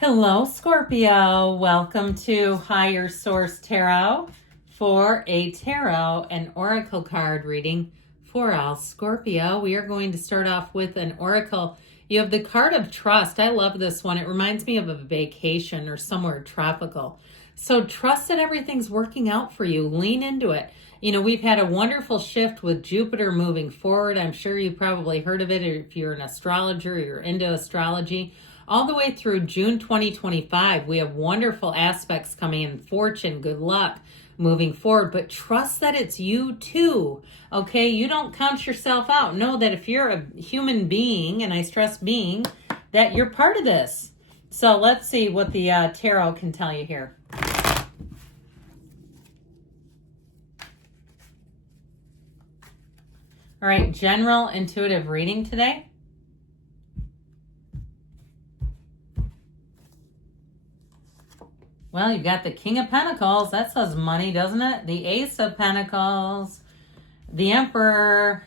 Hello, Scorpio. Welcome to Higher Source Tarot for a tarot and oracle card reading for all Scorpio. We are going to start off with an oracle. You have the card of trust. I love this one. It reminds me of a vacation or somewhere tropical. So trust that everything's working out for you. Lean into it. You know, we've had a wonderful shift with Jupiter moving forward. I'm sure you probably heard of it if you're an astrologer or you're into astrology. All the way through June 2025, we have wonderful aspects coming in, fortune, good luck, moving forward, but trust that it's you too, okay? You don't count yourself out. Know that if you're a human being, and I stress being, that you're part of this. So let's see what the tarot can tell you here. All right, general intuitive reading today. Well, you've got the King of Pentacles. That says money, doesn't it? The Ace of Pentacles, the Emperor,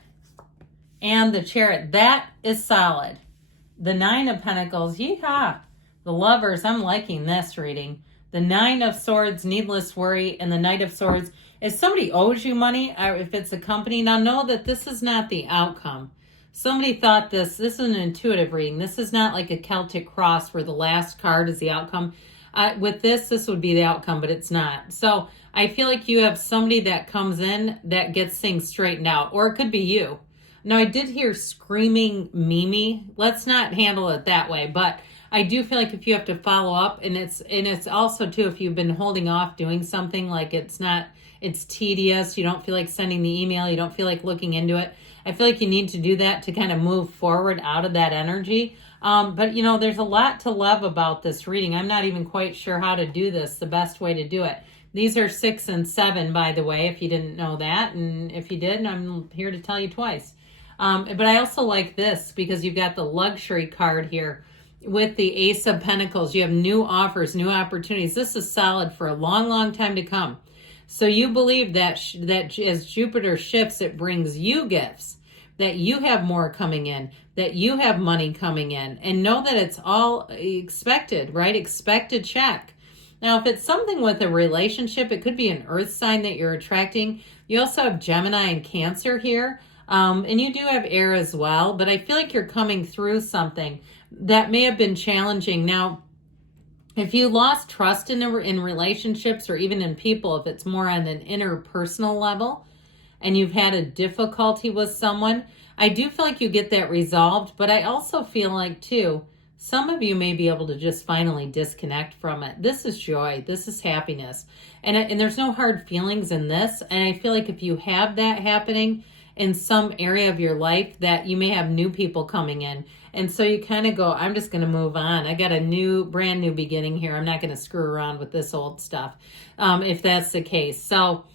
and the Chariot. That is solid. The Nine of Pentacles. Yeehaw. The Lovers. I'm liking this reading. The Nine of Swords, needless worry, and the Knight of Swords. If somebody owes you money, or if it's a company, now know that this is not the outcome. Somebody thought this is an intuitive reading. This is not like a Celtic cross where the last card is the outcome. With this would be the outcome, but it's not. So I feel like you have somebody that comes in that gets things straightened out, or it could be you. Now, I did hear screaming Mimi. Let's not handle it that way, but I do feel like if you have to follow up, and it's also too, if you've been holding off doing something, like it's tedious, you don't feel like sending the email, you don't feel like looking into it. I feel like you need to do that to kind of move forward out of that energy. But, you know, there's a lot to love about this reading. I'm not even quite sure how to do this, the best way to do it. These are 6 and 7, by the way, if you didn't know that. And if you did, I'm here to tell you twice. But I also like this because you've got the luxury card here with the Ace of Pentacles. You have new offers, new opportunities. This is solid for a long, long time to come. So you believe that as Jupiter shifts, it brings you gifts, that you have more coming in, that you have money coming in, and know that it's all expected, right? Expected check. Now, if it's something with a relationship, it could be an earth sign that you're attracting. You also have Gemini and Cancer here, and you do have air as well, but I feel like you're coming through something that may have been challenging. Now, if you lost trust in relationships or even in people, if it's more on an interpersonal level, and you've had a difficulty with someone, I do feel like you get that resolved, but I also feel like, too, some of you may be able to just finally disconnect from it. This is joy. This is happiness. And there's no hard feelings in this. And I feel like if you have that happening in some area of your life, that you may have new people coming in. And so you kind of go, I'm just going to move on. I got a brand new beginning here. I'm not going to screw around with this old stuff, if that's the case. So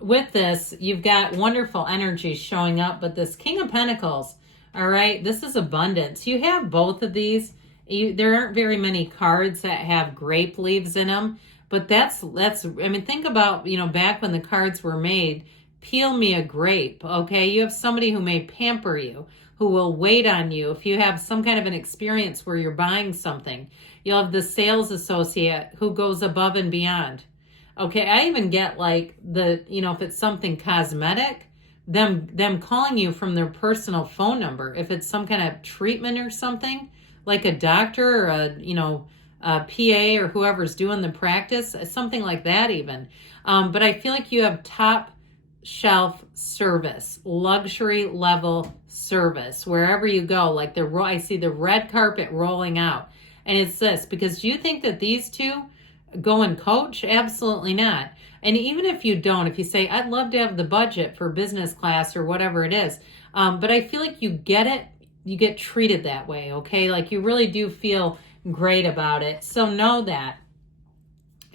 with this, you've got wonderful energy showing up, but this King of Pentacles, all right, this is abundance. You have both of these. There aren't very many cards that have grape leaves in them, but that's, I mean, think about, you know, back when the cards were made, peel me a grape, okay? You have somebody who may pamper you, who will wait on you. If you have some kind of an experience where you're buying something, you'll have the sales associate who goes above and beyond. Okay, I even get like if it's something cosmetic, them calling you from their personal phone number. If it's some kind of treatment or something, like a doctor or a PA or whoever's doing the practice, something like that even. But I feel like you have top shelf service, luxury level service, wherever you go. Like I see the red carpet rolling out. And it's this, because do you think that these two go and coach? Absolutely not. And even if you don't, if you say, I'd love to have the budget for business class or whatever it is, but I feel like you get it, you get treated that way, okay? Like you really do feel great about it. So know that.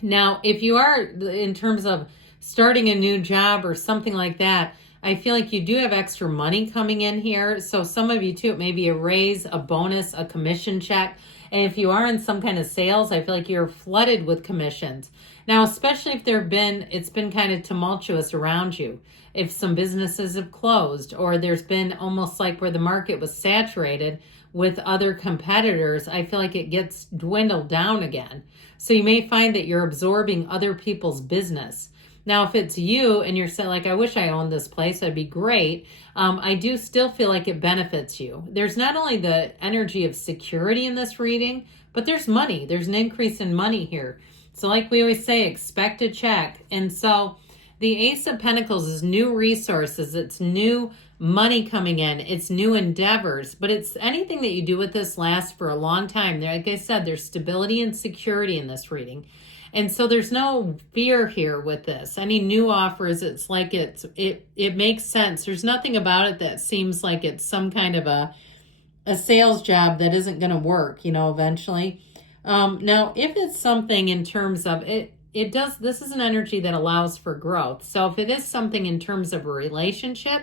Now, if you are, in terms of starting a new job or something like that, I feel like you do have extra money coming in here. So some of you too, it may be a raise, a bonus, a commission check. And if you are in some kind of sales, I feel like you're flooded with commissions. Now, especially if it's been kind of tumultuous around you. If some businesses have closed, or there's been almost like where the market was saturated with other competitors, I feel like it gets dwindled down again. So you may find that you're absorbing other people's business. Now, if it's you and you're saying, like, I wish I owned this place, that'd be great. I do still feel like it benefits you. There's not only the energy of security in this reading, but there's money. There's an increase in money here. So like we always say, expect a check. And so the Ace of Pentacles is new resources. It's new money coming in. It's new endeavors. But it's anything that you do with this lasts for a long time. Like I said, there's stability and security in this reading. And so there's no fear here with this. Any new offers, it's like it makes sense. There's nothing about it that seems like it's some kind of a sales job that isn't going to work, eventually. Now, if it's something in terms of this is an energy that allows for growth. So if it is something in terms of a relationship,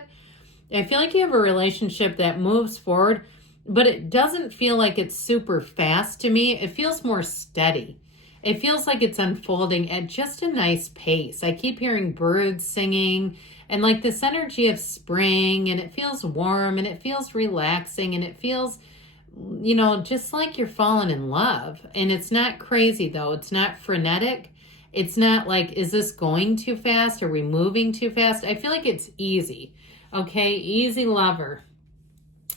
I feel like you have a relationship that moves forward, but it doesn't feel like it's super fast to me. It feels more steady. It feels like it's unfolding at just a nice pace. I keep hearing birds singing and like this energy of spring, and it feels warm and it feels relaxing and it feels, just like you're falling in love. And it's not crazy though. It's not frenetic. It's not like, is this going too fast? Are we moving too fast? I feel like it's easy. Okay, easy lover.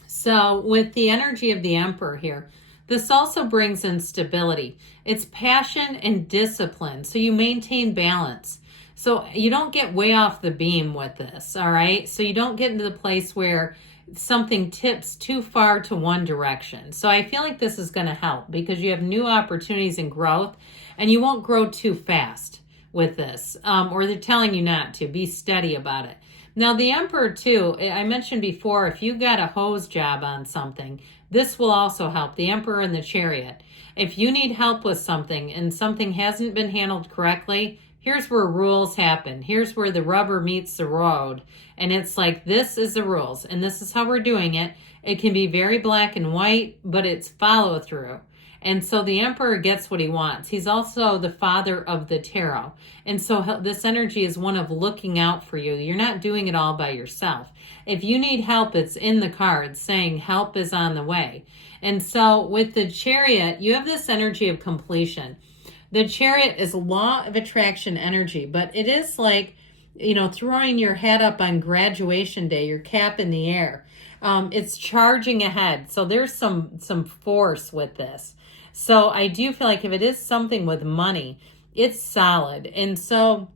So with the energy of the Emperor here, this also brings in stability. It's passion and discipline. So you maintain balance. So you don't get way off the beam with this, all right? So you don't get into the place where something tips too far to one direction. So I feel like this is going to help because you have new opportunities and growth, and you won't grow too fast with this, or they're telling you not to. Be steady about it. Now, the Emperor, too, I mentioned before, if you got a hose job on something, this will also help. The Emperor and the Chariot. If you need help with something and something hasn't been handled correctly, here's where rules happen. Here's where the rubber meets the road. And it's like, this is the rules, and this is how we're doing it. It can be very black and white, but it's follow through. And so the Emperor gets what he wants. He's also the father of the tarot. And so this energy is one of looking out for you. You're not doing it all by yourself. If you need help, it's in the cards saying help is on the way. And so with the Chariot, you have this energy of completion. The Chariot is law of attraction energy, but it is like, throwing your head up on graduation day, your cap in the air. It's charging ahead. So there's some force with this. So I do feel like if it is something with money, it's solid. And so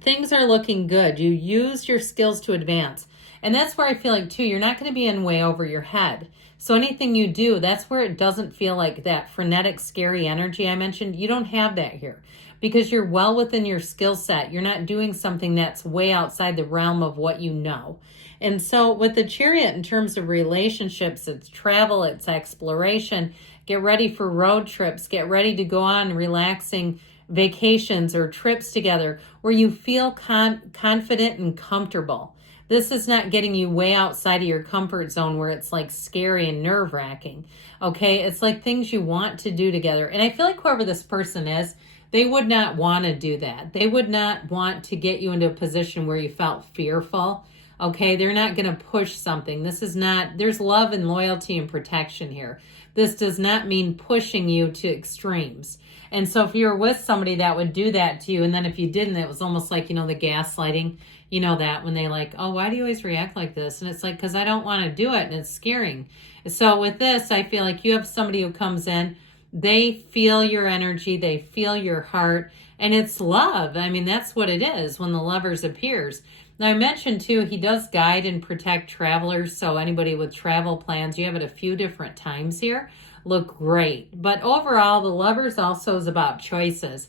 things are looking good. You use your skills to advance. And that's where I feel like, too, you're not going to be in way over your head. So anything you do, that's where it doesn't feel like that frenetic, scary energy I mentioned. You don't have that here because you're well within your skill set. You're not doing something that's way outside the realm of what you know. And so with the Chariot, in terms of relationships, it's travel, it's exploration. Get ready for road trips. Get ready to go on relaxing vacations or trips together where you feel confident and comfortable. This is not getting you way outside of your comfort zone where it's like scary and nerve-wracking. Okay, it's like things you want to do together. And I feel like whoever this person is, they would not want to do that. They would not want to get you into a position where you felt fearful. Okay, they're not going to push something. This is not, there's love and loyalty and protection here. This does not mean pushing you to extremes. And so if you're with somebody that would do that to you, and then if you didn't, it was almost like, the gaslighting, that when they like, oh, why do you always react like this? And it's like, because I don't want to do it, and it's scaring. So with this, I feel like you have somebody who comes in, they feel your energy, they feel your heart, and it's love. I mean, that's what it is when the Lovers appears. Now, I mentioned, too, he does guide and protect travelers, so anybody with travel plans, you have it a few different times here, look great. But overall, the Lovers also is about choices.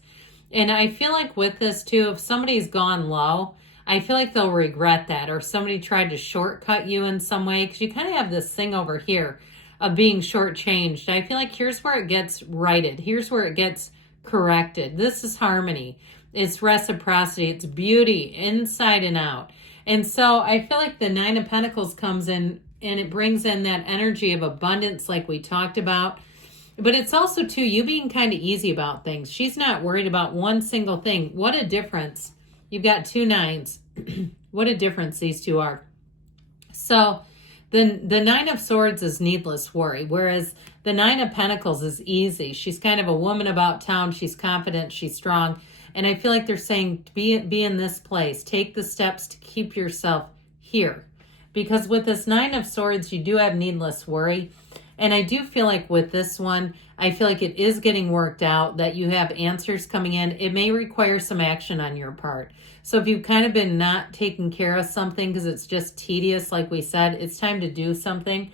And I feel like with this, too, if somebody's gone low, I feel like they'll regret that, or somebody tried to shortcut you in some way, because you kind of have this thing over here of being shortchanged. I feel like here's where it gets righted. Here's where it gets corrected. This is harmony. It's reciprocity. It's beauty inside and out. And so I feel like the Nine of Pentacles comes in and it brings in that energy of abundance like we talked about. But it's also, too, you being kind of easy about things. She's not worried about one single thing. What a difference. You've got two nines. What a difference these two are. So The Nine of Swords is needless worry, whereas the Nine of Pentacles is easy. She's kind of a woman about town. She's confident. She's strong. And I feel like they're saying, be in this place. Take the steps to keep yourself here. Because with this Nine of Swords, you do have needless worry. And I do feel like with this one, I feel like it is getting worked out, that you have answers coming in. It may require some action on your part. So if you've kind of been not taking care of something because it's just tedious, like we said, it's time to do something.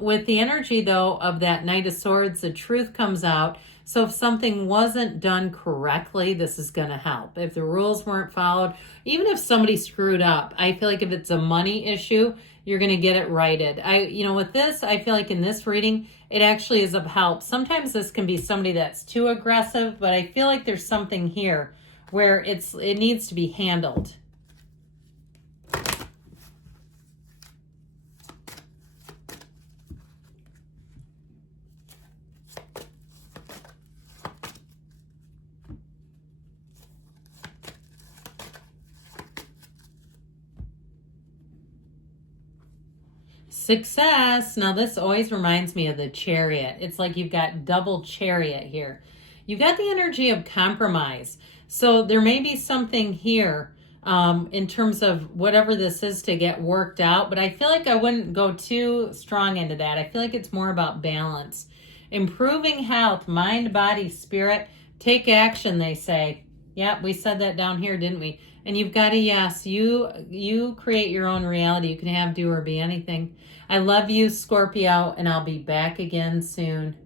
With the energy, though, of that Knight of Swords, the truth comes out. So if something wasn't done correctly, this is going to help. If the rules weren't followed, even if somebody screwed up, I feel like if it's a money issue, you're going to get it righted. With this, I feel like in this reading, it actually is of help. Sometimes this can be somebody that's too aggressive, but I feel like there's something here where it needs to be handled. Success. Now this always reminds me of the Chariot. It's like you've got double Chariot here. You've got the energy of compromise. So there may be something here in terms of whatever this is to get worked out, but I feel like I wouldn't go too strong into that. I feel like it's more about balance. Improving health, mind, body, spirit. Take action, they say. Yep, we said that down here, didn't we? And you've got a yes. You create your own reality. You can have, do, or be anything. I love you, Scorpio, and I'll be back again soon.